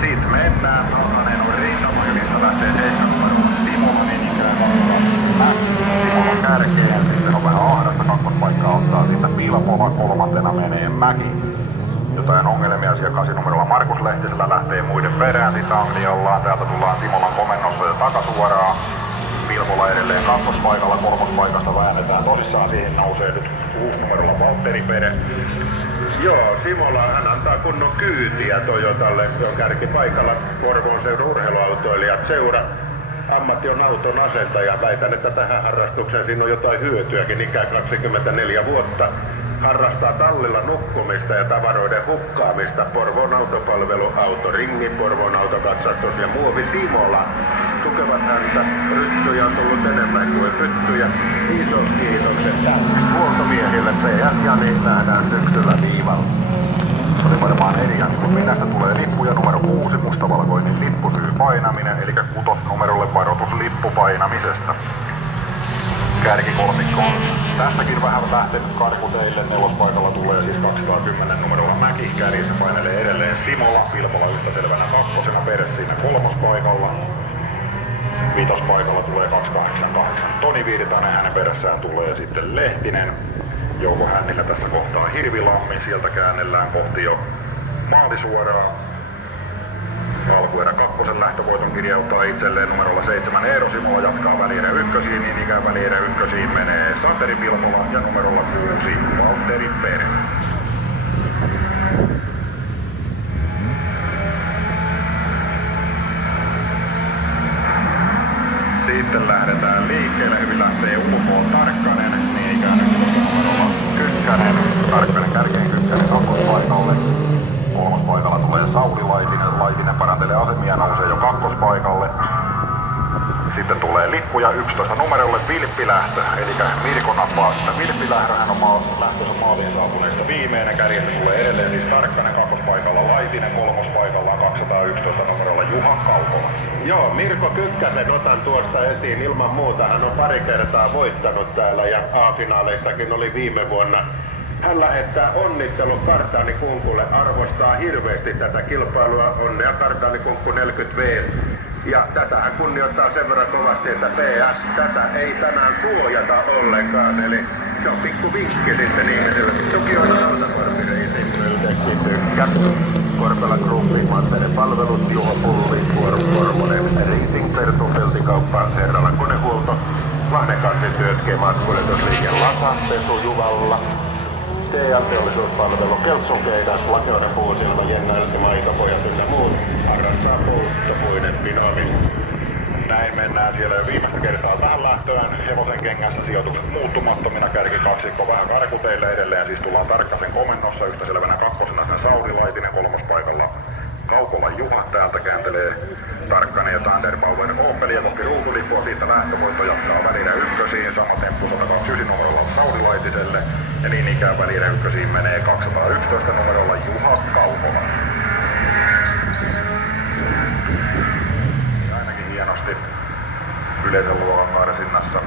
Siitä mennään. Alkaneen on rintamajunista lähtee 7 numerolla Simola niin ikään Simola kärkeen. Sitten on vähän ahdasta. Kakkospaikkaa ottaa sitten Piilapola. Kolmantena menee Mäki. Jotain ongelmia siellä 8 numerolla Markus Lehtisellä lähtee muiden perään. Sitten Angliollaan. Täältä tullaan Simolan komennossa ja takasuoraan. Pilpola edelleen kakkospaikalla, kolmospaikasta väännetään tosissaan, siihen nousee nyt 6 numerolla Valtteri Pere. Joo, Simola hän antaa kunnon kyytiä Toyotalle, se on kärkipaikalla Porvoon seudun urheiluautoilijat seura. Ammatti on auton asentaja, väitän, että tähän harrastukseen siinä on jotain hyötyäkin, ikään 24 vuotta. Harrastaa tallilla nukkumista ja tavaroiden hukkaamista. Porvoon autopalvelu, Autoringi, Porvoon autokatsastus ja Muovi Simola tukevat häntä. Ryttyjä on tullut enemmän kuin pyttyjä. Isot kiitokset huoltomiehille. PS Jani nähdään syksyllä viivalla. Se oli varmaan eri kun minästä tulee lippuja. Numero 6, mustavalkoinen lippusyy painaminen, eli 6 numerolle varoitus lippupainamisesta. Kärkikolmikko on tästäkin vähän lähtenyt karkuteille. Nelospaikalla tulee siis 210 numerolla Mäki. Kärjissä painelee edelleen Simola. Pilpola yhtä selvänä kakkosena, Pere siinä kolmospaikalla. Vitospaikalla tulee 288 Toni Virtanen. Hänen perässään tulee sitten Lehtinen. Jouko Hännillä tässä kohtaa Hirvilammi. Sieltä käännellään kohti jo maalisuoraa. Alkuerä kakkosen lähtövoiton kirjauttaa itselleen numerolla 7 Eero Simola, jatkaa välierä ykkösiin, niin ikään välierä ykkösiin menee Santeri Pilkola ja numerolla 6 Valtteri Pere. Sitten lähdetään liikkeelle, hyvin lähtee ulkoon Tarkkanen, niin ikään numerolla Kykkänen. Tarkkanen kärkeen Kykkänen kakkospaikalle. Kolmospaikalla tulee Sauli Laitinen. Laitinen parantelee asemia, nousee jo kakkospaikalle. Sitten tulee lippuja 11 numerolle Vilppilähtö, eli Mirko nappaa sitä Vilppilähdön. Hän on lähtönsä maaliin saapuneista viimeinen. Kärjessä tulee edelleen siis Tarkkanen kakkospaikalla Laitinen, kolmospaikalla 211 numerolla Juha Kaukola. Joo, Mirko Kykkäsen otan tuosta esiin ilman muuta. Hän on pari kertaa voittanut täällä ja A-finaaleissakin oli viime vuonna. Hän lähettää onnittelut Kartaani Kunkulle, arvostaa hirveästi tätä kilpailua. Onnea Kartaani Kunkku 45. Ja tätä hän kunnioittaa sen verran kovasti, että PS, tätä ei tänään suojata ollenkaan. Eli se on pikku vinkki sitten ihmisille. Sukioina Rautakorpi Racing, tykkät. Korpela Groupin Mantere palvelut, Juho Pulli, Porvonen Racing, Pertu Peltikauppa, Herrala Konehuolto, Lahden kansityöt, Kemat-kuljetusliike Lasan, Pesu Juvalla. TL-teollisuuspalvelu, Keltsun keidas, Lakeuden puusilma, Jenna Maitopojat ynnä muut. Harrastaa polttopuinen Pinomi. Näin mennään siellä jo viimeistä kertaa tähän lähtöön. Hevosen kengässä sijoitukset muuttumattomina. Kärkikaksikko vähän karkuteille edelleen. Siis tullaan Tarkkasen komennossa. Yhtä selvänä kakkosena sen Sauli Laitinen kolmospaikalla. Kaukola Juha täältä kääntelee Tarkkanen ja Thunderbauer Opelia kohti ruutulippua. Siitä lähtövoitto jatkaa välillä ykkösiin. Sama temppu 129 numerolla Sauli Laitiselle. Ja niin ikään välillä ykkösiin menee 211 numerolla Juha Kaukola. Ainakin hienosti yleisen luokan karsinnassa.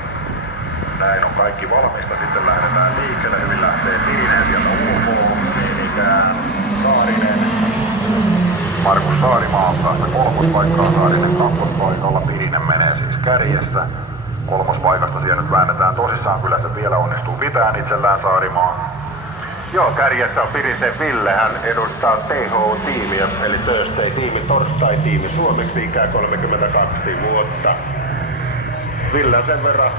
Näin on kaikki valmista. Sitten lähdetään liikkeelle. Hyvin lähtee Pirinen sieltä ulkoon. Niin ikään Saarinen. Markus Saarimaa ottaa sitä kolmospaikkaa, Saarinen kakkospaikalla, Pirinen menee siis kärjessä. Kolmospaikasta siellä nyt väännetään tosissaan, kyllä se vielä onnistuu pitään itsellään Saarimaa. Joo, kärjessä on Pirisen Ville, hän edustaa TH-tiimiä, eli Thursday-tiimi, Torstai-tiimi suomeksi, ikää 32 vuotta. Ville on sen verran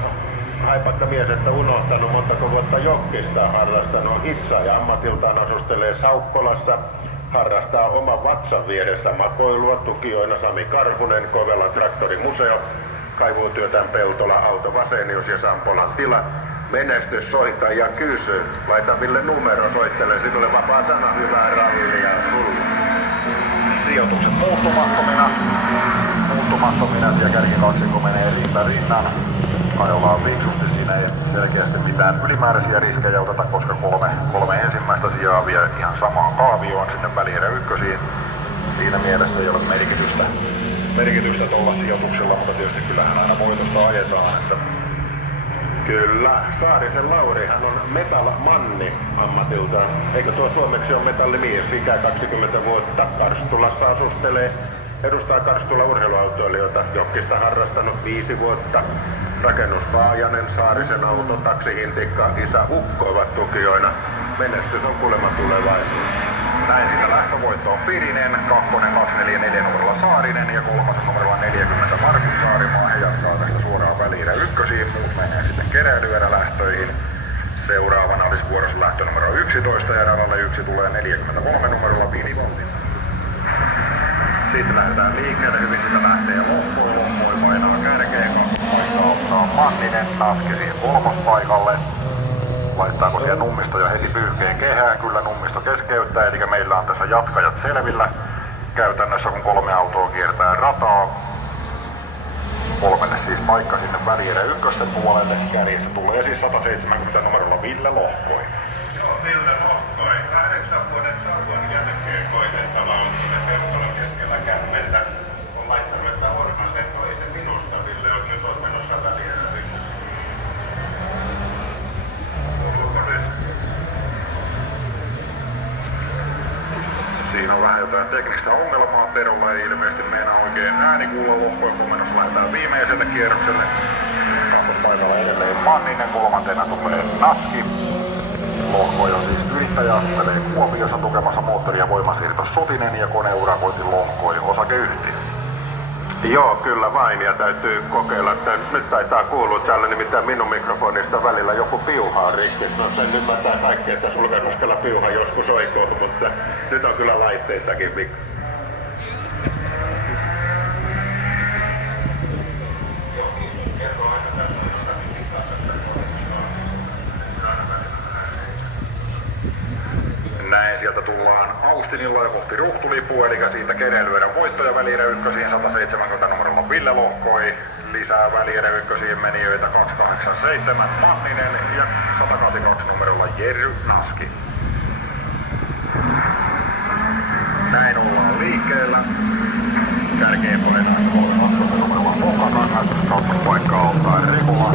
haipakka mies, että unohtanut montako vuotta jokkista, harrastanut hitsaa ja ammatiltaan asustelee Saukkolassa. Harrastaa oman vatsan vieressä makoilua, tukijoina Sami Karhunen, Kovelan traktorimuseo, kaivuutyötään Peltola, Auto Vasenius ja Sampolan tila. Menestys, soita ja kysy. Laita Ville numero, soittele sinulle vapaa sana, hyvää rallia sulle. Sijoitukset muuttumattomina. Siellä kärkikaksikko menee rinnan. Ajolla on fiksusti, siinä ei selkeästi mitään ylimääräisiä riskejä oteta, koska kolme ensimmäistä sijaa vie ihan samaan kaavioon sinne välierä ykkösiin. Siinä mielessä ei ole merkitystä tuolla sijoituksella, mutta tietysti kyllähän aina voitosta ajetaan, että Kyllä, Saarisen Lauri, hän on metal-manni ammatiltaan. Eikö tuo suomeksi ole metallimies, ikä 20 vuotta, Karstulassa asustelee. Edustaa Karstula urheiluautoilijoita, jokkista harrastanut 5 vuotta. Rakennus Paajanen, Saarisen auto, taksihintikka, isä Ukko ovat tukijoina. Menestys on kuulemma tulevaisuus. Näin siitä lähtövoitto on Pirinen, kakkonen 244 numerolla Saarinen ja kolmasen numerolla 40 Markus Saarimaa. He jatkaa tästä suoraan välierä ykkösiin, muut menee sitten keräilyerä-lähtöihin. Seuraavana olisi vuorossa lähtö numero 11 ja radalle 1 tulee 43 numerolla Vini Valtinen. Sitten lähdetään liikkeelle, hyvin sitä lähtee lohkoon, lohkoi painaa kärkeen, kakkospaikkaa ottaa Manninen, Naski siihen kolmospaikalle. Laittaako siellä nummistoja heti pyyhkeen kehään? Kyllä nummisto keskeyttää, eli meillä on tässä jatkajat selvillä. Käytännössä kun 3 autoa kiertää rataa. 3 siis paikka sinne välierä ykkösten puolelle. Kärjessä tulee siis 170 numerolla Ville Lohkoi. Joo, Ville Lohkoi. 8 vuoden tauon jälkeen koitettavaa on siinä Peukalon keskellä kämmentä. On laittanut, että Ormasen toisen minusta. Ville on nyt menossa välierä ykkösen. Siinä on vähän jotain teknistä ongelmaa. Terolla ei ilmeisesti meinaa oikein ääni kuulla lohkoja, kun menossa lähdetään viimeiselle kierrokselle. Kakkospaikalla edelleen Manninen, kolmantena tulee Naski. Lohkoja siis yrittäjä astelee Kuopiossa tukemassa moottori- ja voimasiirto Sotinen ja koneurakointi Lohkoi osakeyhtiö. Joo, kyllä vain, ja täytyy kokeilla, että nyt taitaa kuulua täällä nimittäin minun mikrofonista välillä joku piuhaa rikki. No sen ymmärtää kaikki, että Sulkakoskella piuha joskus oikoo, mutta nyt on kyllä laitteissakin vika. Näin sieltä tullaan Austinilla ja kohti Ruhtulipua, eli siitä keräilyerän voittoja välierä ykkösiin 170 numerolla Ville Lohkoi. Lisää välierä ykkösiin menijöitä 287 Manninen ja 182 numerolla Jerry Naski. Näin ollaan liikkeellä. Kärkeen painaa 3 numerolla Honkakangas, kakkospaikkaa ottaa Rekola.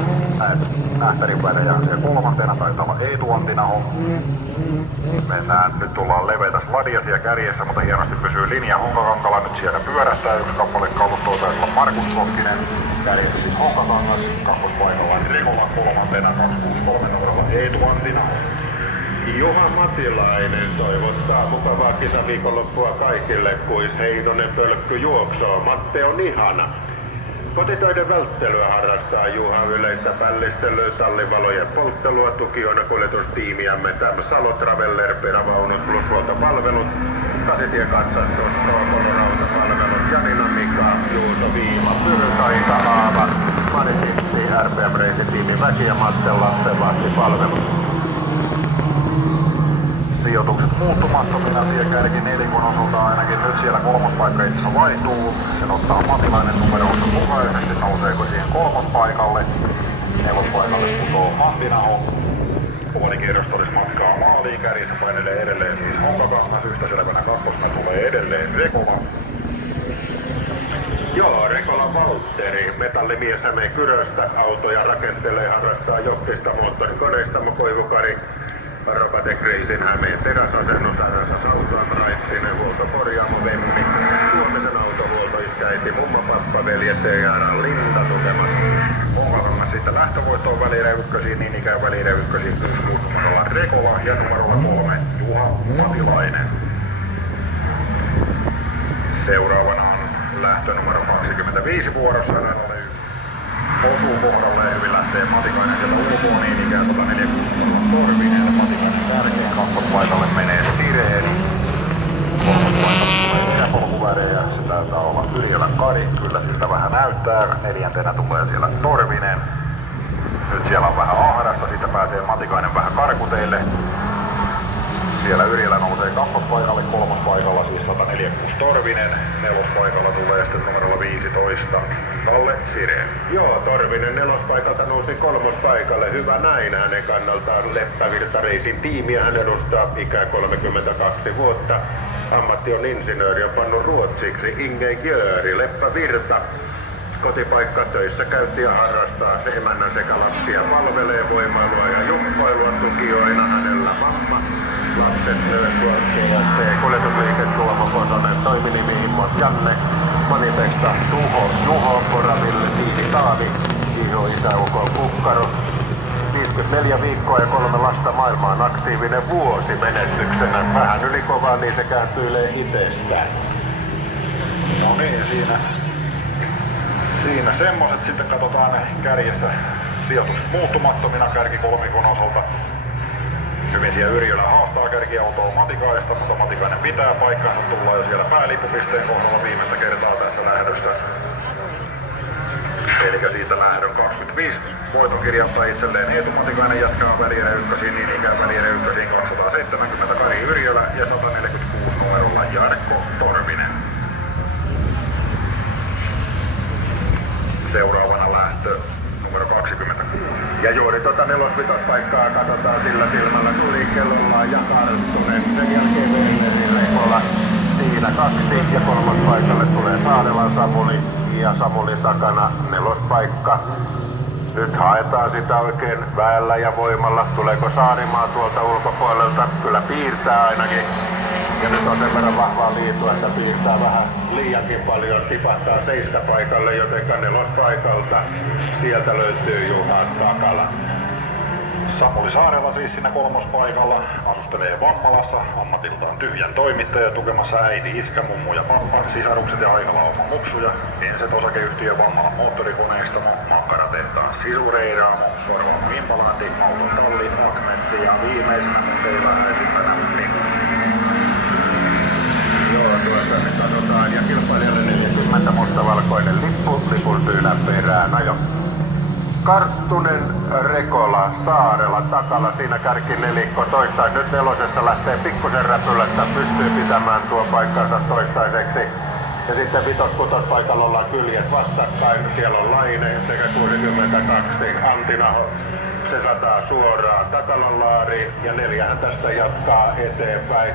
Nähtärin välejä ja kolmantena taitaa olla Eetu Antinaho. Mennään, nyt tullaan leveitä sladia siellä kärjessä, mutta hienosti pysyy linja. Honkakankala nyt siellä pyörähtää. Yksi kappale kalustoa taisi olla Markus Koskinen. Kärjessä siis Honkakangas, kakkospaikalla Rekola, kolmantena 263 numerolla Eetu Antinaho. Juha Matilainen toivottaa mukavaa kisaviikonloppua kaikille, kuis Heinonen pölkky juoksoo. Matte on ihana. Kotitöiden välttelyä harrastaa Juha, yleistä pällistelyä, tallivalojen polttelua, tukijoina kuljetustiimiämme Täm Salo Traveller, perävaunut plus huoltopalvelut, Kasitien katsastus, Rautapalvelut, Janina Mika, Juuso Viima, Pyrtaita Aava, Mari Kitti, RPM Reisitiimi Väki ja Matten Lastenvahti palvelut. Sijoitukset muuttumattomina siellä kärki nelikon osalta ainakin nyt siellä kolmospaikka itse asiassa vaihtuu. Sen ottaa Matilainen numeroista mukaisesti, nouseeko siihen kolmospaikalle. Nelospaikalle putoo Mantinaho. Puolikierrosta olisi matkaa maaliin, kärjissä painelee edelleen siis Honkakangas, yhtä selvänä kakkosena tulee edelleen Rekola. Joo, Rekola Valtteri, metallimies Hämeen Kyröstä, autoja rakentelee, harrastaa jokkista moottorikoneistamo Koivukari. Ropatek Reisin Hämeen teräsasennus, RSS Autoan Raittinen, huoltokorjaamo Vemmi, Suomisen autohuolto, iskäiti, mumma, pappa, veljet, TR, Linda tukemassa. Honkakangas sitten lähtövoittoon välierä ykkösiin, niin ikään välierä ykkösiin 6 numerolla Rekola ja numerolla 3 Juha Matilainen. Seuraavana on lähtö numero 25 vuorossa radalle 1. Osuu kohdalle ja hyvin lähtee Matikainen sieltä ulkoon, niin ikään 146 Torvinen. Matikainen kärkeen, kakkospaikalle menee Sireeni. Kolmospaikalle tulee eräpolkuvärejä, se taitaa olla Yrjölän Kari, kyllä siltä vähän näyttää. Neljäntenä tulee siellä Torvinen. Nyt siellä on vähän ahdasta, siitä pääsee Matikainen vähän karkuteille. Siellä Yrjölä nousee kakkospaikalle, kolmospaikalla siis 146 Torvinen, nelospaikalla tulee sitten numerolla 15 Kalle Sireen. Joo, Torvinen nelospaikalta nousi kolmospaikalle. Hyvä näin hänen kannaltaan. Leppävirta Reisin tiimiä hän edustaa ikää 32 vuotta. Ammatti on insinööri, on pannut ruotsiksi Inge Jöri, Leppävirta. Kotipaikka töissä käytti ja harrastaa se emännän sekä lapsia palvelee voimailua ja jumppailua tukijoina hänellä mamma. Lapset myös tuottajat, kuljetusliike Tuomo Kosonen, toiminimi Immos Janne, Manifesta Juho, Poraville, Tiisi Taavi, Iho Isäukon Kukkaro. 54 viikkoa ja 3 lasta maailmaan aktiivinen vuosi menestyksenä. Vähän yli kovaa, niin se kääntyilee itsestään. No niin, siinä semmoset. Sitten katsotaan ne kärjessä sijoitukset muuttumattomina kärkikolmikon osalta. Hyvin siellä Yrjölä haastaa kärkiautoa Matikaista, mutta Matikainen pitää paikkansa, tullaan jo siellä päälippupisteen kohdalla viimeistä kertaa tässä lähdöstä. Eli siitä lähdön 25 voiton kirjoittaa itselleen Eetu Matikainen, jatkaa Välierä ykkösiin, niin ikään Välierä ykkösiin 270 Kari Yrjölä ja 146 numerolla Jarkko Torvinen. Seuraavana lähtö numero 26. Ja juuri nelosvitospaikkaa katsotaan sillä silmällä, tuli kellollaan ja Karttunen. Sen jälkeen Werneri Rekola. Siinä 2 ja 3. paikalle tulee Saarelan Samuli ja Samulin takana 4. paikka. Nyt haetaan sitä oikein väellä ja voimalla. Tuleeko Saarimaa tuolta ulkopuolelta? Kyllä piirtää ainakin. Ja nyt on sen verran vahvaa liitua, että piirtää vähän liiankin paljon. Tipahtaa 7 paikalle, jotenka 4. paikalta sieltä löytyy Juha Takala. Samuli Saarela siis siinä 3. paikalla, asustelee Vammalassa, ammatiltaan tyhjän toimittaja, tukemassa äiti, iskä, mummu ja pappa, sisarukset ja aikalauma muksuja, Enset osakeyhtiö Vammalan moottorikoneistomo, makkaratehtaan Sisureiraamo, Porvoon Vimpalaati, auton talli, Ahmetti ja viimeisenä, mutta ei vähäisimpänä, Joo, tuossa nyt katsotaan ja kilpailijalle 40 mustavalkoinen lippu, lipun syynä perään ajo. Karttunen, Rekola, Saarela, Takala, siinä kärkinelikko toistais. Nyt 4. lähtee pikkusen räpylästä, pystyy pitämään tuo paikkansa toistaiseksi. Ja sitten 5-6 paikalla ollaan kyljet vastakkain. Siellä on Laine sekä 62, Antinaho. Se sataa suoraan. Takalon Laari ja 4 tästä jatkaa eteenpäin.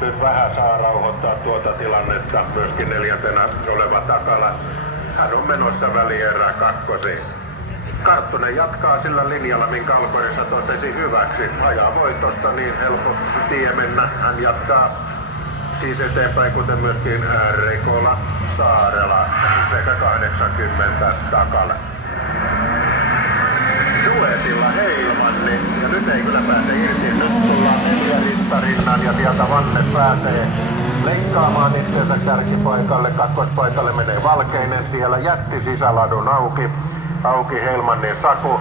Nyt vähän saa rauhoittaa tuota tilannetta. Myöskin 4. oleva Takala. Hän on menossa välierää 2. Karttunen jatkaa sillä linjalla, minkä alkuudessa totesi hyväksi. Ajaa voitosta niin helppo tie mennä. Hän jatkaa siis eteenpäin, kuten myöskin Rekola, Saarela sekä 80 Takala. Duetilla Heilmanni, ja nyt ei kyllä pääse irti. Nyt tullaan 4 ristarinnan ja sieltä Vanne pääsee leikkaamaan itsensä kärkipaikalle. 2. paikalle menee Valkeinen, siellä jätti sisäladun auki Heilmannin Saku.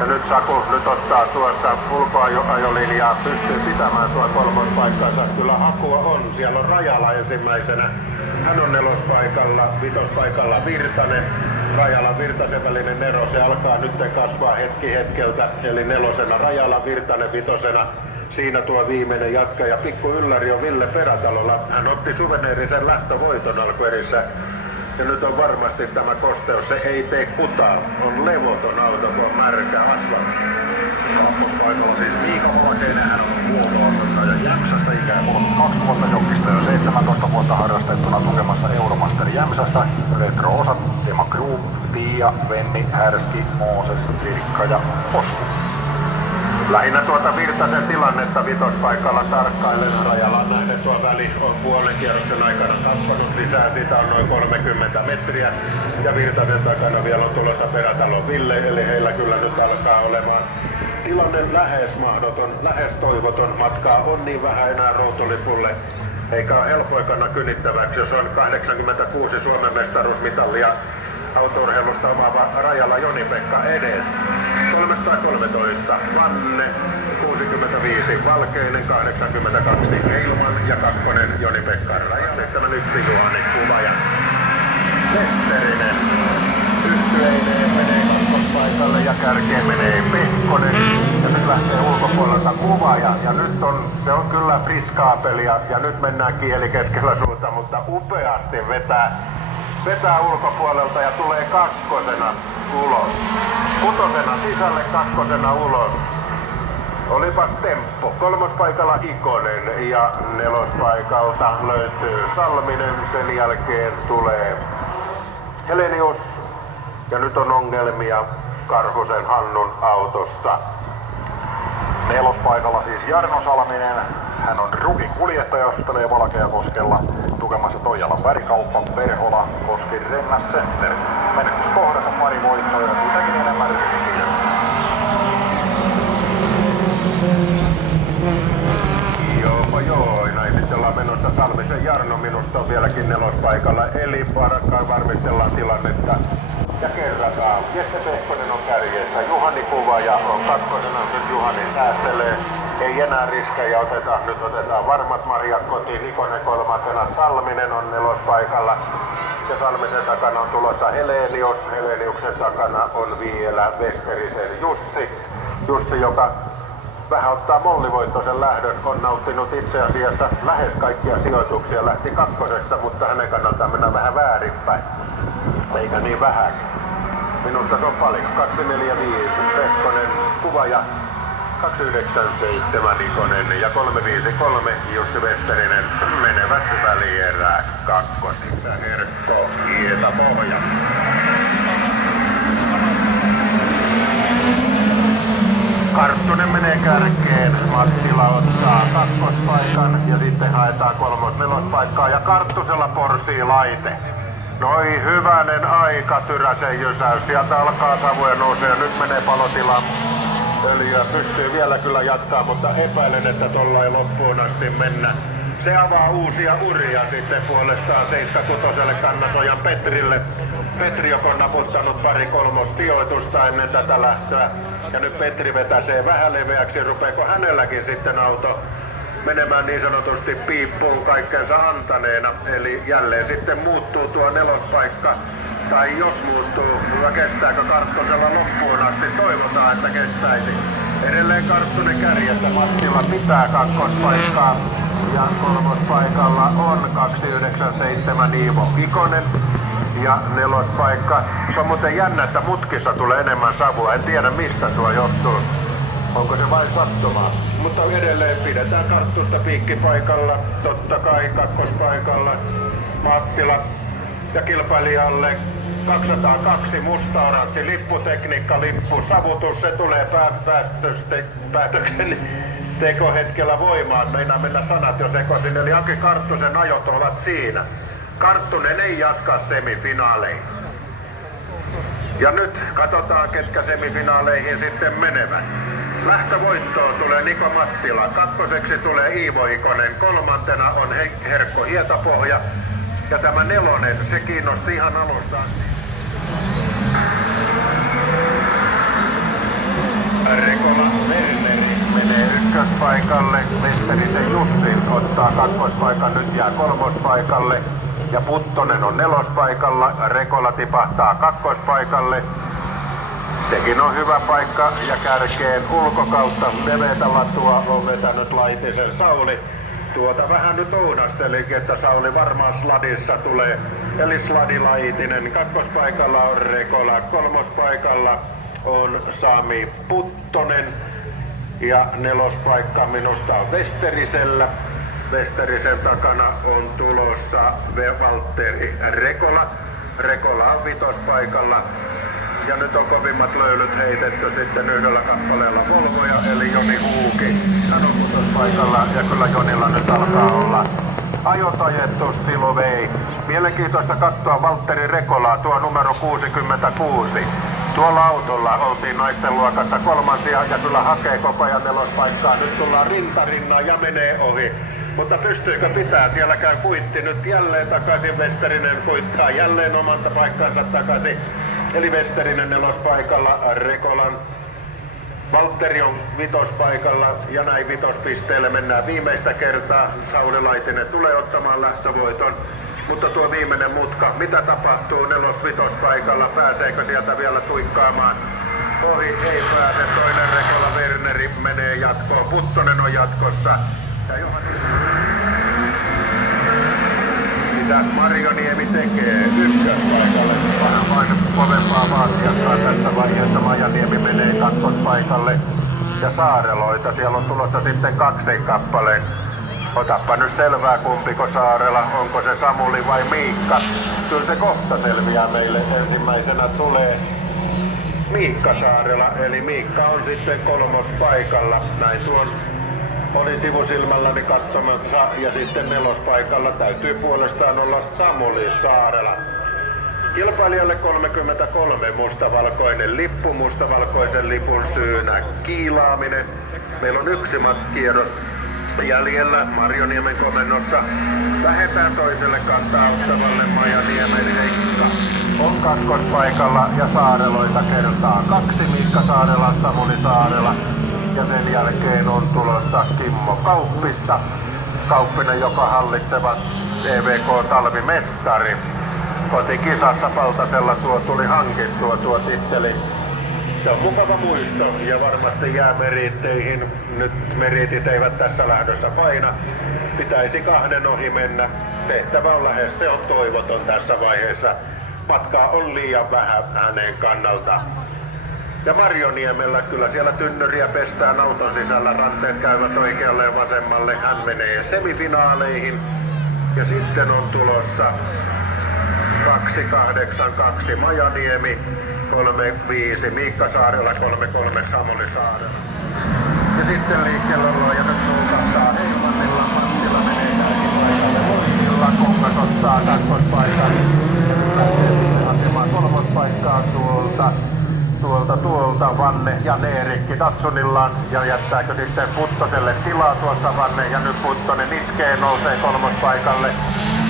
Ja nyt Saku ottaa tuossa ulkoajolinjaa, pystyy pitämään tuo 3. paikkansa. Kyllä hakua on, siellä on Rajala ensimmäisenä. Hän on 4. paikalla, 5. paikalla Virtanen. Rajala Virtasen välinen ero, se alkaa nyt kasvaa hetki hetkeltä. Eli 4. Rajala, Virtanen 5. Siinä tuo viimeinen jatkaja, pikku ylläri on Ville Perätalolla. Hän otti suveneerisen lähtövoiton alkuerissä. Ja nyt on varmasti tämä kosteus, se ei tee kutaa. On levoton auto, kun on märkä asfaltti. Kakkospaikalla siis Miika Valkeinen, hän on huoltoasettaja Jämsästä, ikään 32 vuotta jokkista ja 17 vuotta harrastettuna tukemassa Euromaster Jämsästä. Retro-osat Tema Group, Pia, Venni, Härski, Mooses, Sirkka ja Posku. Lähinnä tuota Virtasen tilannetta 5. paikalla tarkkailen. Rajalan nähden tuo väli on puolen kierroksen aikana tappanut lisää. Sitä on noin 30 metriä. Ja Virtasen takana vielä on tulossa Perätalon Ville. Eli heillä kyllä nyt alkaa olemaan tilanne lähes mahdoton, lähes toivoton. Matkaa on niin vähän enää Routolipulle. Eikä ole helpoikana kynittäväksi, jos on 86 Suomen mestaruusmitallia autourheilusta omaava Rajala Joni-Pekka edes. 313, Vanne 65, Valkeinen 82, Heilman ja 2. Joni-Pekka Raja 71 Juhani Kuvaja. Westerinen yhtyeineen menee kakkospaikalle ja kärkeen menee Pekkonen. Ja nyt lähtee ulkopuolelta Kuvaja ja nyt se on kyllä friskaapelia ja nyt mennään kieli keskellä suuta, mutta upeasti vetää ulkopuolelta ja tulee 2. ulos. 6. sisälle, 2. ulos. Olipas temppu. 3. paikalla Ikonen ja 4. paikalta löytyy Salminen. Sen jälkeen tulee Helenius, Ja nyt on ongelmia Karhusen Hannun autossa. Nelospaikalla siis Jarno Salminen. Hän on Rukin kuljettaja, ostelee Valkeakoskella tukemassa Toijalan värikauppa, Perhola, Koski, Rennas Center. Menetyskohdassa pari voittoa ja siitäkin enemmän riskiä. Joo, näin sitten ollaan menossa. Salmisen Jarno minusta on vieläkin nelospaikalla, eli parakkaan varmistellaan tilannetta ja kerrataan. Jesse Pehkonen on kärjessä, Juhani Kuvaja on kakkosena, nyt Juhani säästelee. Ei enää riskejä oteta, nyt otetaan varmat marjat kotiin, Nikonen kolmantena, Salminen on nelospaikalla. Ja Salmisen takana on tulossa Helenius, Heleniuksen takana on vielä Vesterisen Jussi, joka vähän ottaa mollivoittoisen lähdön, on nauttinut itse asiassa lähes kaikkia sijoituksia, lähti kakkosesta, mutta hänen kannaltaan mennä vähän väärinpäin, eikä niin vähänkin. Minusta se on paljon, 245, Pehkonen, Kuvaja, 297 Nikonen ja 353 Jussi Vesterinen menevät välierää kakkosissa. Herkko, Hieta, Pohja. Karttunen menee kärkeen, Mattila ottaa kakkospaikan ja sitten haetaan kolmos-nelospaikkaa ja Karttusella porsii laite. Noi hyvänen aika, Tyräsen jysäys, sieltä alkaa savu ja nousee ja nyt menee palotilaan. Öljyä pystyy vielä kyllä jatkaa, mutta epäilen, että tuolla ei loppuun asti mennä. Se avaa uusia uria sitten puolestaan 76 Kannasojan Petrille. Petri on naputtanut pari kolmossijoitusta ennen tätä lähtöä. Ja nyt Petri vetäsee vähän leveäksi, rupeeko hänelläkin sitten auto menemään niin sanotusti piippuun kaikkensa antaneena. Eli jälleen sitten muuttuu tuo nelospaikka. Tai jos muuttuu, kestääkö Karttosella loppuun asti? Toivotaan, että kestäisi. Edelleen Karttunen kärjessä, Mattila pitää kakkospaikkaa. Ja kolmospaikalla on 297 Iivo Ikonen. Ja nelospaikka. Se on muuten jännä, että mutkissa tulee enemmän savua. En tiedä mistä tuo johtuu. Onko se vain sattumaa? Mutta edelleen pidetään Karttusta piikkipaikalla. Totta kai kakkospaikalla Mattila. Ja kilpailijalle 202 musta-oranssi lipputekniikka, lippu, savutus, se tulee päätöksen tekohetkellä voimaan. Meinaa mennä sanat jo sekaisin, eli Aki Karttusen ajot ovat siinä. Karttunen ei jatka semifinaaleihin. Ja nyt katsotaan, ketkä semifinaaleihin sitten menevät. Lähtövoittoon tulee Niko Mattila, kakkoseksi tulee Iivo Ikonen, kolmantena on Herkko Hietapohja. Ja tämä nelonen, se kiinnosti ihan alusta. Rekola Werneri menee ykköspaikalle, Vesterisen Jussi ottaa kakkospaikan, nyt jää kolmospaikalle. Ja Puttonen on nelospaikalla, Rekola tipahtaa kakkospaikalle. Sekin on hyvä paikka ja kärkeen ulkokautta leveätä latua on vetänyt Laitisen Sauli. Tuota vähän nyt ounastelikin, että Sauli varmaan sladissa tulee. Eli Sladi Laitinen. Kakkospaikalla on Rekola. Kolmospaikalla on Sami Puttonen. Ja nelospaikka minusta on Westerisellä. Westerisen takana on tulossa Valtteri Rekola. Rekola on vitospaikalla. Ja nyt on kovimmat löylyt heitetty sitten yhdellä kappaleella Volvoja, eli Joni Huuki. Hän on kutospaikalla ja kyllä Jonilla nyt alkaa olla ajot ajettu still vei. Mielenkiintoista katsoa Valtteri Rekolaa, tuo numero 66. Tuolla autolla oltiin naisten luokassa kolmansia ja kyllä hakee koko ajan nelospaikkaa. Nyt tullaan rintarinnan ja menee ohi. Mutta pystyykö pitää? Siellä käy kuitti nyt jälleen takaisin. Westerinen kuittaa jälleen oman paikkansa takaisin. Eli Westerinen nelospaikalla, Rekolan Valtteri on vitospaikalla ja näin vitospisteelle mennään viimeistä kertaa. Sauli Laitinen tulee ottamaan lähtövoiton. Mutta tuo viimeinen mutka, mitä tapahtuu nelos-vitospaikalla? Pääseekö sieltä vielä tuikkaamaan? Ohi ei pääse, toinen Rekola Werneri menee jatkoon. Puttonen on jatkossa. Ja mitä Marjoniemi tekee ykköspaikalle? Vähän vain kovempaa vaatiakaan tässä vaiheessa. Marjoniemi menee kakkospaikalle. Ja Saareloita, siellä on tulossa sitten 2 kappaleen. Otappa nyt selvää, kumpiko Saarela, onko se Samuli vai Miikka. Kyllä se kohta selviää meille. Ensimmäisenä tulee Miikka Saarela, eli Miikka on sitten kolmospaikalla. Näin tuon olin sivusilmälläni katsomassa, ja sitten nelospaikalla täytyy puolestaan olla Samuli Saarela. Kilpailijalle 33 mustavalkoinen lippu, mustavalkoisen lipun syynä kiilaaminen. Meillä on yksi kierros jäljellä Marjoniemen komennossa. Lähetään toiselle kantaa ottavalle Majaniemen Heikka. On kakkospaikalla ja Saareloita kertaa 2, Miikka Saarela, Samuli Saarela. Ja sen jälkeen on tulossa Kimmo Kauppista. Kauppinen, joka hallitseva EVK-talvimestari. Kotikisassa Paltasella tuo tuli hankittua tuo titteli. Se on mukava muisto ja varmasti jää meriitteihin. Nyt meriitit eivät tässä lähdössä paina. Pitäisi 2 ohi mennä. Tehtävä on lähes, se on toivoton tässä vaiheessa. Matkaa on liian vähän hänen kannalta. Ja Marjoniemellä kyllä siellä tynnyriä pestään auton sisällä, ranteet käyvät oikealle ja vasemmalle. Hän menee semifinaaleihin. Ja sitten on tulossa 282 Majaniemi, 35 Miikka Saarela, 33 Samuli Saarela. Ja sitten liikkeellä ollaan ja nyt suukahtaa Heilmannilla. Mattila menee kärkipaikalle. Loisilla Kongas ottaa kakkospaikan. Lähtee sitten hakemaan kolmospaikkaa tuolta Vanne ja Neerikki Tatsunillaan. Ja jättääkö sitten Puttoselle tilaa tuossa Vanne, ja nyt Puttonen iskee, nousee kolmospaikalle.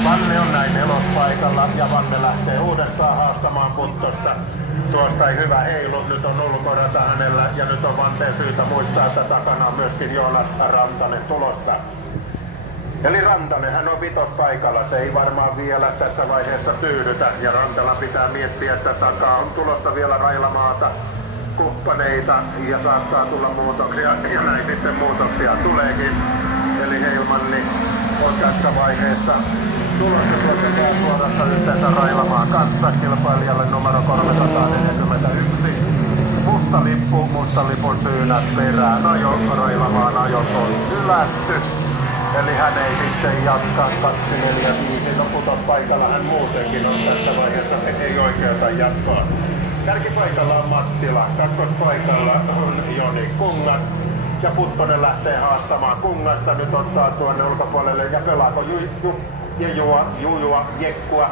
Vanne on näin nelospaikalla ja Vanne lähtee uudestaan haastamaan Puttosta. Tuosta ei hyvä heilu, nyt on ulkorata hänellä ja nyt on Vanteen syytä muistaa, että takana on myöskin Joonas Rantanen tulossa. Eli Rantanen, hän on vitospaikalla, se ei varmaan vielä tässä vaiheessa tyydytä ja Rantala pitää miettiä, että takaa on tulossa vielä Railamaata, kumppaneita ja saattaa tulla muutoksia ja näin sitten muutoksia tuleekin. Eli Heilmanni on tässä vaiheessa tulossa tuossa suorassa yhteensä Railamaan kanssa kilpailijalle numero 341. Musta lippu, musta lipun syynä perään ajo, Railamaan ajot on hylätty. Eli hän ei sitten jatka 245, no putospaikalla hän muutenkin on tässä vaiheessa, ei oikeuta jatkoa. Kärkipaikalla on Mattila, kakkospaikalla on Joni Kungas. Ja Puttonen lähtee haastamaan Kungasta, nyt ottaa tuonne ulkopuolelle ja pelaako Jujua, Jekkua,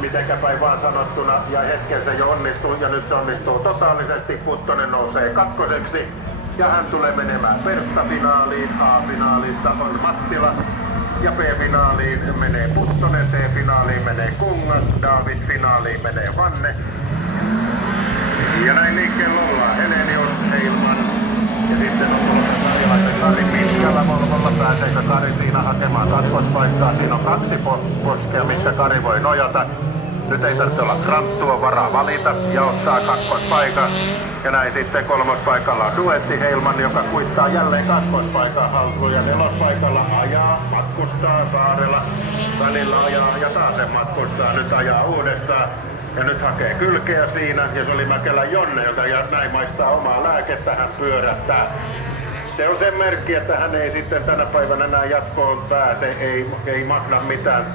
mitenkä päin vaan sanottuna, ja hetken se jo onnistuu, ja nyt se onnistuu totaalisesti. Puttonen nousee kakkoseksi, ja hän tulee menemään Pertta-finaaliin. A-finaalissa on Mattila, ja B-finaaliin menee Puttonen, C-finaaliin menee Kungas, David-finaaliin menee Vanne. Ja näin liikkeellä ollaan Helenius, Heilman. Ja sitten on tulossa Karjalaisen Kari pitkällä Volvolla. Pääseekö Kari siinä hakemaan kakkospaikkaa? Siinä on 2 poskea, missä Kari voi nojata. Nyt ei tarvitse olla kranttua, varaa valita ja ottaa kakkospaikan. Ja näin sitten kolmospaikalla on Duetti Heilman, joka kuittaa jälleen kakkospaikan haltuun. Ja nelospaikalla ajaa, matkustaa Saarela. Välillä ajaa ja taas se matkustaa, nyt ajaa uudestaan. Ja nyt hakee kylkeä siinä, ja se oli Mäkelän Jonne, jota näin maistaa omaa lääkettä, hän pyörättää. Se on sen merkki, että hän ei sitten tänä päivänä enää jatkoon pääse, ei mahda mitään.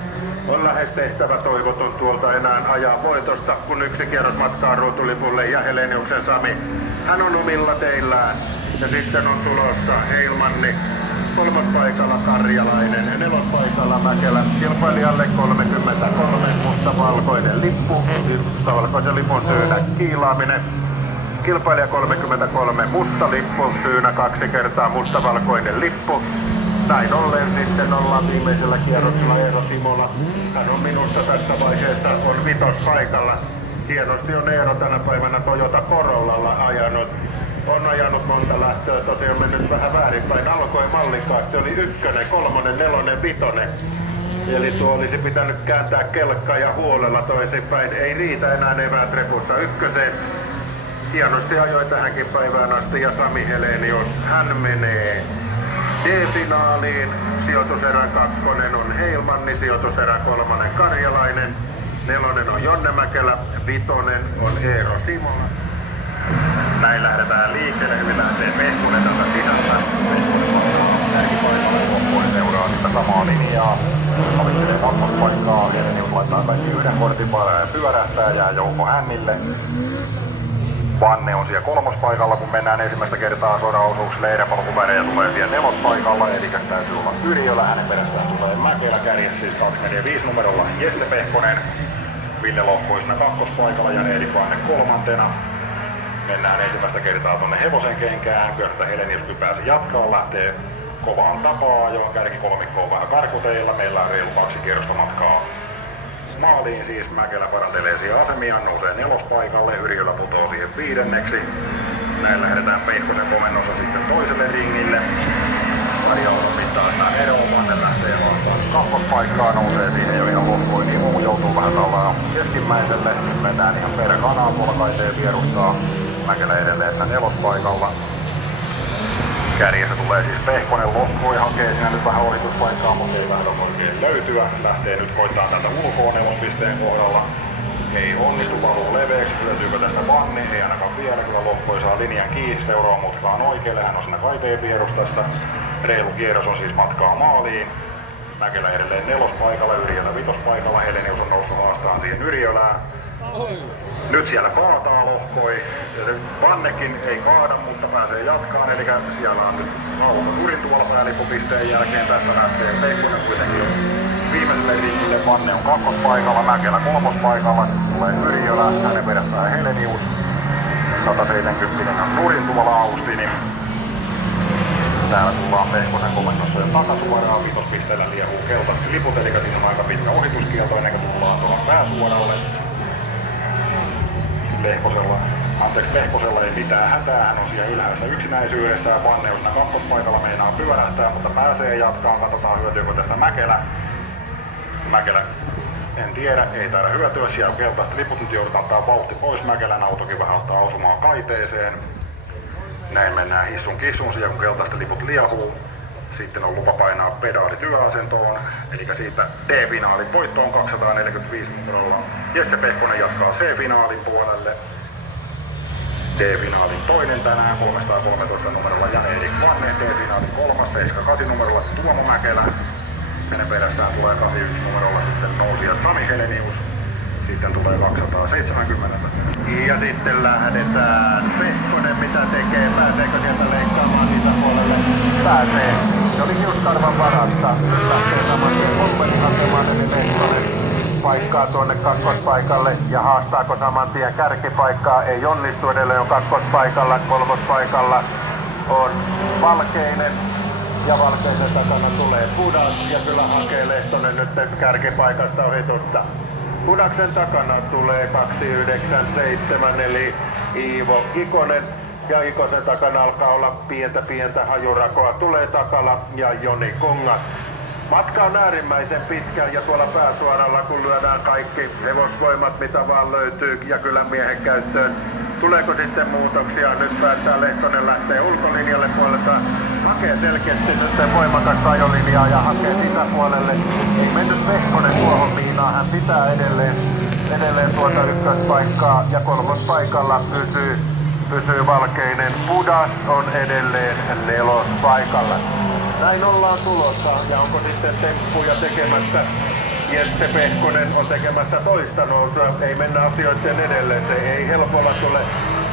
On lähes tehtävä toivoton tuolta enää ajaa voitosta, kun yksi kierros matkaa Ruutulipulle ja Heleniuksen Sami. Hän on omilla teillään. Ja sitten on tulossa Heilmanni. Kolmospaikalla Karjalainen ja nelospaikalla Mäkelä. Kilpailijalle 33 musta-valkoinen lippu. Musta-valkoisen lipun syynä kiilaaminen. Kilpailija 33 musta lippu, syynä 2 kertaa musta-valkoinen lippu. Näin ollen sitten ollaan viimeisellä kierroksella Eero Simola. Hän on minusta tässä vaiheessa on vitospaikalla. Hienosti on Eero tänä päivänä Toyota Corollalla ajanut. On ajanut monta lähtöä, tosiaan mennyt vähän väärinpäin. Alkoi mallikkaasti, oli 1, 3, 4, 5. Eli tuo olisi pitänyt kääntää kelkka ja huolella toisinpäin. Ei riitä enää eväät repussa 1. Hienosti ajoi tähänkin päivään asti ja Sami Helenius, hän menee D-finaaliin. Sijoituserän 2 on Heilmanni, sijoituserän 3 Karjalainen, 4 on Jonne Mäkelä, 5 on Eero Simola. Näin lähdetään liikkeelle, hyvin lähtee Pehkunen tästä sisässä. Kärkipaikalla loppuun seuraa siitä samaa linjaa. Valittelee kakkospaikkaa, Helenius laittaa kaikki yhden kortin pyörähtää, jää Jouko Hännille. Vanne on siellä kolmospaikalla, kun mennään ensimmäistä kertaa sodaosuuksille. Eräpolkuvärejä tulee siellä nelospaikalla, eli täytyy olla Yrjölä. Hänen perästään tulee Mäkelä kärjessä, siis 245 numerolla Jesse Pehkonen. Ville Lohkoisena kakkospaikalla ja Erik Vanne kolmantena. Mennään ensimmäistä kertaa tuonne hevosen kenkään. Kyllä Helenius pääsi jatkaa, lähtee kovaan tapaa, johon kärkikolmikko on vähän karkuteilla. Meillä on reilu 2 kierrosta matkaa maaliin, siis Mäkelä parantelee siihen asemia, nousee nelospaikalle, Yrjölä putoo siihen 5. Näin lähdetään Pehkosen komennossa sitten toiselle ringille. Radialla pitää nämä eroon, Vanne lähtee vastaan kakkospaikkaa, nousee siihen jo ihan loppuun, niin muu joutuu vähän tavallaan keskimmäiselle. Nyt mennään ihan peräkanaa polkaiteen vierustaa. Mäkelä edelleen nelospaikalla. Kärjessä tulee siis Pehkonen Lohkoi, hakee siinä nyt vähän ohituspaikkaa, mutta ei vähän oikein löytyä. Lähtee nyt koittaa tätä ulkoa nelospisteen kohdalla. Ei onnistu, valuu leveäksi. Löytyykö tästä Vanne? Ei ainakaan vielä, kyllä Lohkoi saa linjan kiinni. Seuraa mutkaan oikealle, hän on siinä kaiteen vierustasta. Reilu kierros on siis matkaa maaliin. Mäkelä edelleen nelospaikalla, Yrjölä vitospaikalla. Helenius on noussut haastaan siihen Yrjölään. Nyt siellä kaataa Lohkoi. Ja se Vannekin ei kaada, mutta pääsee jatkaan. Eli siellä on nyt auto nurin tuolla päälippupisteen jälkeen. Tässä lähtee Pehkonen kuitenkin viimeiselle ringille. Vanne on kakkospaikalla, Mäkelä kolmospaikalla. Tulee Yrjölä, hänen perässään Helenius. 170 on nurin tuolla Austini. Täällä tullaan Pehkosen komennossa jo takasuoraan. Vitospisteellä liehuu keltaiset liput, eli siinä on aika pitkä ohituskielto ennen kuin tullaan tuolla pääsuoralle. Pehkosella ei mitään hätää, hän on siellä ylhäässä yksinäisyydessä ja Vanne on kakkospaikalla meinaa pyörähtää, mutta pääsee jatkaan, katsotaan hyötyykö tästä Mäkelä. Mäkelä, en tiedä, ei taida hyötyä, siellä on keltaiset liput, nyt joudutaan ottaa vauhti pois, Mäkelän autokin vähän ottaa osumaan kaiteeseen. Näin mennään hissun kissun siellä, kun keltaiset liput liehuu. Sitten on lupa painaa pedaali työasentoon, eli siitä D-finaalin voittoon 245 numerolla. Jesse Pehkonen jatkaa C-finaalin puolelle. D-finaalin toinen tänään 313 numerolla Jan-Erik Vanne. D-finaalin 3, 78 numerolla Tuomo Mäkelä. Hänen perässään tulee 81 numerolla sitten nousija Sami Helenius. Sitten tulee 270. Ja sitten lähdetään. Pehkonen mitä tekee? Pääseekö sieltä leikkaamaan sisäpuolelle? Pääsee. Se oli Hiuskarvan varassa. Nyt lähtee saman tien hakemaan eli Pehkonen paikkaa tuonne kakkospaikalle. Ja haastaako saman tien kärkipaikkaa? Ei onnistu, edelleen on kakkospaikalla. Kolmospaikalla on Valkeinen. Ja Valkeisen takana tulee Pudas. Ja kyllä hakee Lehtonen nyt kärkipaikasta ohitusta. Pudaksen takana tulee 297 eli Iivo Ikonen. Ja Ikosen takana alkaa olla pientä hajurakoa. Tulee takala ja Joni Kungas. Matka on äärimmäisen pitkä ja tuolla pääsuoralla kun lyödään kaikki hevosvoimat mitä vaan löytyy ja kyllä miehen käyttöön. Tuleeko sitten muutoksia? Nyt päättää Lehtonen lähtee ulkolinjalle puolelta. Hakee selkeästi nyt voimakasta ajolinjaa ja hakee sisäpuolelle. Ei mennyt Pehkonen tuohon miinaan. Hän pitää edelleen tuota ykköspaikkaa ja kolmospaikalla pysyy Valkeinen. Pudas on edelleen nelospaikalla. Näin ollaan tulossa ja onko sitten temppuja tekemässä? Jesse Pehkonen on tekemässä toista nousua. Ei mennä asioiden edelleen, se ei helpolla tule.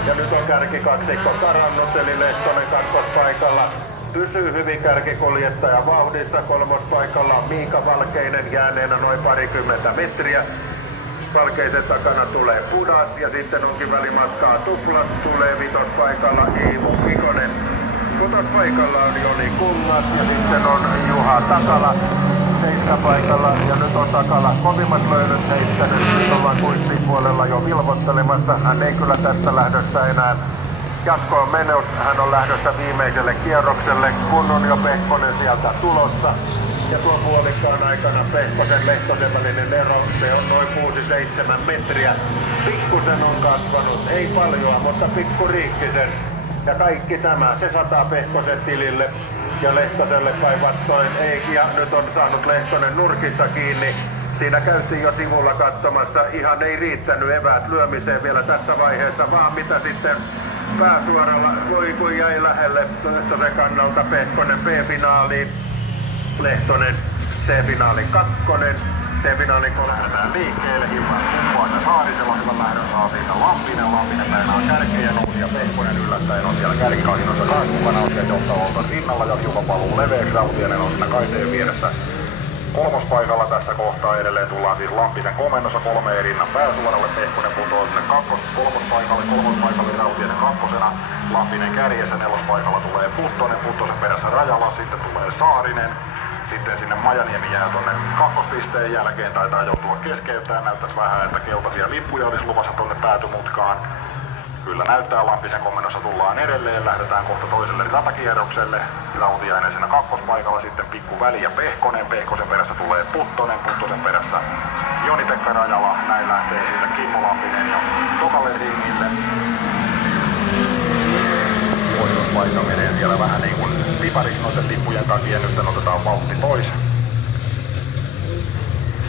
Ja nyt on kärkikaksikko karannut, eli Lehtonen kakkospaikalla. Pysyy hyvin kärkikuljettaja vauhdissa. Kolmospaikalla on Miika Valkeinen jääneenä noin parikymmentä metriä. Valkeisen takana tulee Pudas ja sitten onkin välimatkaa tuplat. Tulee vitospaikalla Iivo Ikonen. Kutospaikalla on Joni Kungas ja sitten on Juha Takala. Paikalla ja nyt on takala kovimmat löydöt heittänyt. Nyt ollaan kuistipuolella jo vilvottelemassa. Hän ei kyllä tästä lähdössä enää jatkoon menossa. Hän on lähdössä viimeiselle kierrokselle, kun on jo Pehkonen sieltä tulossa. Ja tuon puolikkaan aikana Pehkosen Lehtosen välinen ero, se on noin 6-7 metriä. Pikkusen on kasvanut, ei paljoa, mutta pikkuriikkisen. Ja kaikki tämä, se sataa Pehkosen tilille. Ja Lehtoselle päinvastoin ei, ja nyt on saanut Lehtonen nurkissa kiinni. Siinä käytiin jo sivulla katsomassa, ihan ei riittänyt eväät lyömiseen vielä tässä vaiheessa, vaan mitä sitten pääsuoralla voi kun jäi lähelle Lehtosen kannalta Pehkonen B-finaaliin. Lehtonen, C-finaalin 2, C-finaalin 3. Lähdetään liikkeelle, Hilman Kumpuainen Saarisella hyvän lähdön saa siitä Lampinen. Lampinen meinaa kärkeä nousi ja Pehkonen yllättäen on siellä kärkikasinossa kanssa mukana. On siellä johtavalta rinnalla ja hiukan paluu leveäksi. Rautiainen on siinä kaiteen vieressä kolmospaikalla tässä kohtaa. Edelleen tullaan siis Lampisen komennossa 3 rinnan pääsuoralle. Pehkonen putoaa sinne kolmospaikalle Rautiainen kakkosena. Lampinen kärjessä, nelospaikalla tulee Puttonen. Puttosen perässä Rajala, sitten tulee Saarinen. Sitten sinne Majaniemi jää tonne kakkospisteen jälkeen, taitaa joutua keskeyttämään. Näyttäisi vähän, että keltaisia lippuja olisi luvassa tonne päätymutkaan. Kyllä näyttää, Lampisen komennossa tullaan edelleen. Lähdetään kohta toiselle ratakierrokselle. Rautiainen siinä kakkospaikalla, sitten pikku väli ja Pehkonen. Pehkosen perässä tulee Puttonen, Puttosen perässä Joni-Pekka Rajala. Näin lähtee siitä Kimmo Lampinen jo tokalle ringille. Paikka menee siellä vähän niin kuin pipariksi noiden lippujen takia. Nyt otetaan vauhti pois.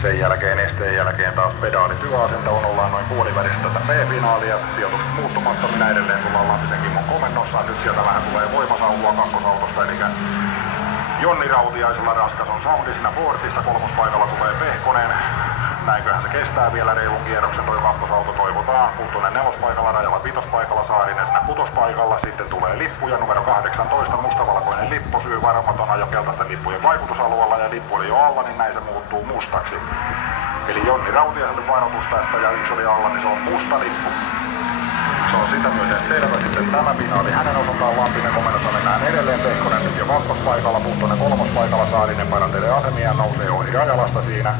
Sen jälkeen esteen jälkeen taas pedaalit yläasentoon. Ollaan noin puolivälistä tätä B-finaalia. Sijoitus muuttumattomina edelleen tullaan Lampisen Kimmon komennossa. Nyt sieltä vähän tulee voimasauvua kakkosautosta. Eli Jonni Rautiaisella raskas on soundi siinä Fortissa. Kolmospaikalla tulee Pehkonen. Näinköhän se kestää vielä reilun kierroksen toi kakkosauto, toivotaan. Puttonen nelospaikalla, Rajala vitospaikalla, Saarinen siinä kutospaikalla. Sitten tulee lippuja, numero 18, mustavalkoinen lippu, syy varmaton ajo keltaisten lippujen vaikutusalueella ja lippu oli jo alla, niin näin se muuttuu mustaksi. Eli Jonni Rautiaiselle varoitus tästä ja yksi oli alla, niin se on musta lippu. Se on sitä myöten selvä. Sitten tämä finaali hänen osaltaan Lampinen komennossa mennään edelleen. Pehkonen nyt jo kakkospaikalla, Puttonen kolmospaikalla, Saarinen parantelee asemia, nousee ohi Rajalasta siinä.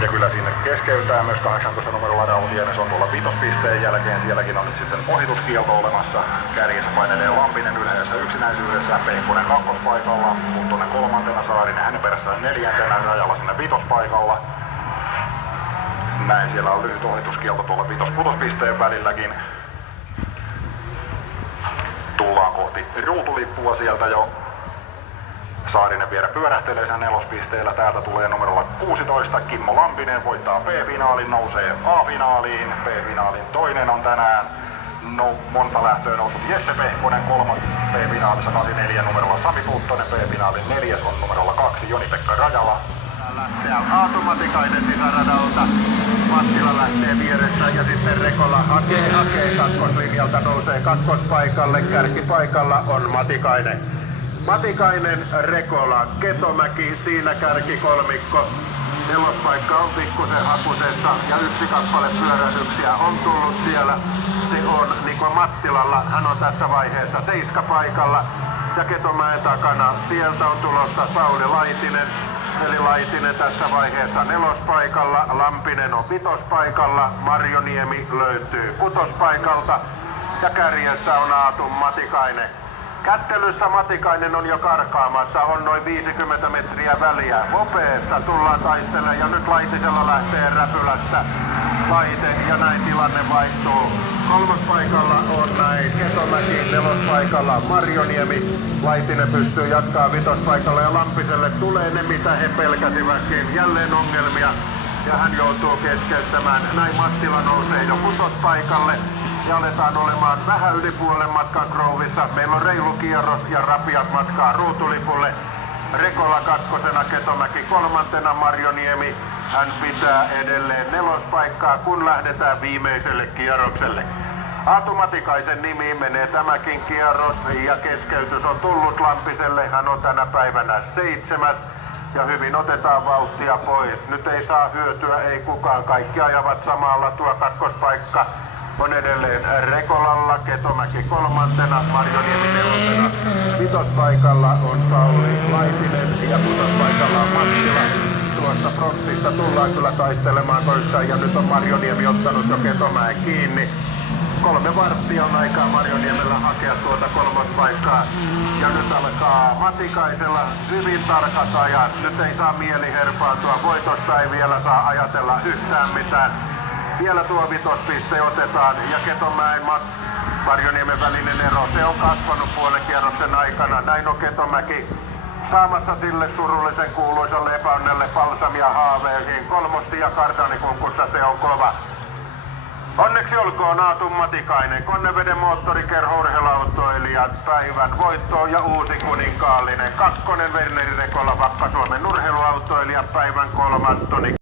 Ja kyllä sinne keskeytää myös 18 numerolla Rautiainen, se on tuolla vitospisteen jälkeen. Sielläkin on nyt sitten ohituskielto olemassa. Kärjessä painelee Lampinen yleensä yksinäisyydessään, Pehkonen kakkospaikalla, Puttonen kolmantena, Saarinen hänen perässään neljäntenä, Rajala sinne vitospaikalla. Näin siellä on lyhyt ohituskielto tuolla vitos-kutospisteen välilläkin. Tullaan kohti ruutulippua sieltä jo. Saarinen vielä pyörähtelee sen nelospisteellä. Täältä tulee numerolla 16. Kimmo Lampinen voittaa B-finaalin, nousee A-finaaliin. B-finaalin toinen on tänään monta lähtöön noussut Jesse Pehkonen, kolmas B-finaalissa 84 numerolla Sami Puttonen. B-finaalin neljäs on numerolla 2 Joni-Pekka Rajala. Lähtee Aatu Matikainen sisäradalta. Mattila lähtee vieressä ja sitten Rekola hakee kakkoslinjalta, nousee kakkospaikalle. Kärkipaikalla on Matikainen. Matikainen, Rekola, Ketomäki, siinä kärkikolmikko. Nelospaikka on pikkusen hakusessa ja yksi kappale pyörähdyksiä on tullut siellä. Se on Niko Mattilalla, hän on tässä vaiheessa 7 paikalla. Ja Ketomäen takana sieltä on tulossa Sauli Laitinen. Eli Laitinen tässä vaiheessa 4. paikalla, Lampinen on 5. paikalla, Marjoniemi löytyy 6. paikalta ja kärjessä on Aatu Matikainen. Kättelyssä Matikainen on jo karkaamassa, on noin 50 metriä väliä. Vopeesta tullaan taistelemaan ja nyt Laitisella lähtee räpylästä Laite ja näin tilanne vaihtuu. 3. paikalla on näin Ketomäki, 4. paikalla Marjoniemi. Laitinen pystyy jatkaa 5. paikalla ja Lampiselle tulee ne mitä he pelkäsivätkin. Jälleen ongelmia ja hän joutuu keskeyttämään. Näin Mattila nousee jo 6. paikalle. Ja aletaan olemaan vähän yli puolen matkan Groovissa. Meillä on reilu kierros ja rapiat matkaa ruutulipulle. Rekola 2, Ketomäki 3, Marjoniemi. Hän pitää edelleen 4. paikkaa, kun lähdetään viimeiselle kierrokselle. Aatu Matikaisen nimi menee tämäkin kierros ja keskeytys on tullut Lampiselle. Hän on tänä päivänä 7. Ja hyvin otetaan vauhtia pois. Nyt ei saa hyötyä, ei kukaan. Kaikki ajavat samalla. Tuo kakkospaikka on edelleen Rekolalla, Ketomäki 3, Marjoniemi 4. 5. paikalla on Sauli Laitinen ja 6. paikalla on Mattila. Tuosta frontista tullaan kyllä taistelemaan toistaan ja nyt on Marjoniemi ottanut jo Ketomäen kiinni. 3 varttia on aikaa Marjoniemellä hakea tuota 3. paikkaa. Ja nyt alkaa Matikaisella hyvin tarkat ajat. Nyt ei saa mieli herpaantua. Voitosta ei vielä saa ajatella yhtään mitään. Vielä tuo 5. piste otetaan ja Ketomäen Marjoniemen välinen ero. Se on kasvanut puolen kierroksen aikana. Näin on Ketomäki saamassa sille surullisen kuuluisalle epäonnelle balsamia haaveihin. 3. ja kartanikunkussa se on kova. Onneksi olkoon Aatu Matikainen, Konneveden moottorikerho urheiluautoilijat, päivän voitto ja uusi kuninkaallinen. Kakkonen Werneri Rekola, Vakka-Suomen urheiluautoilija, päivän kolmas Toni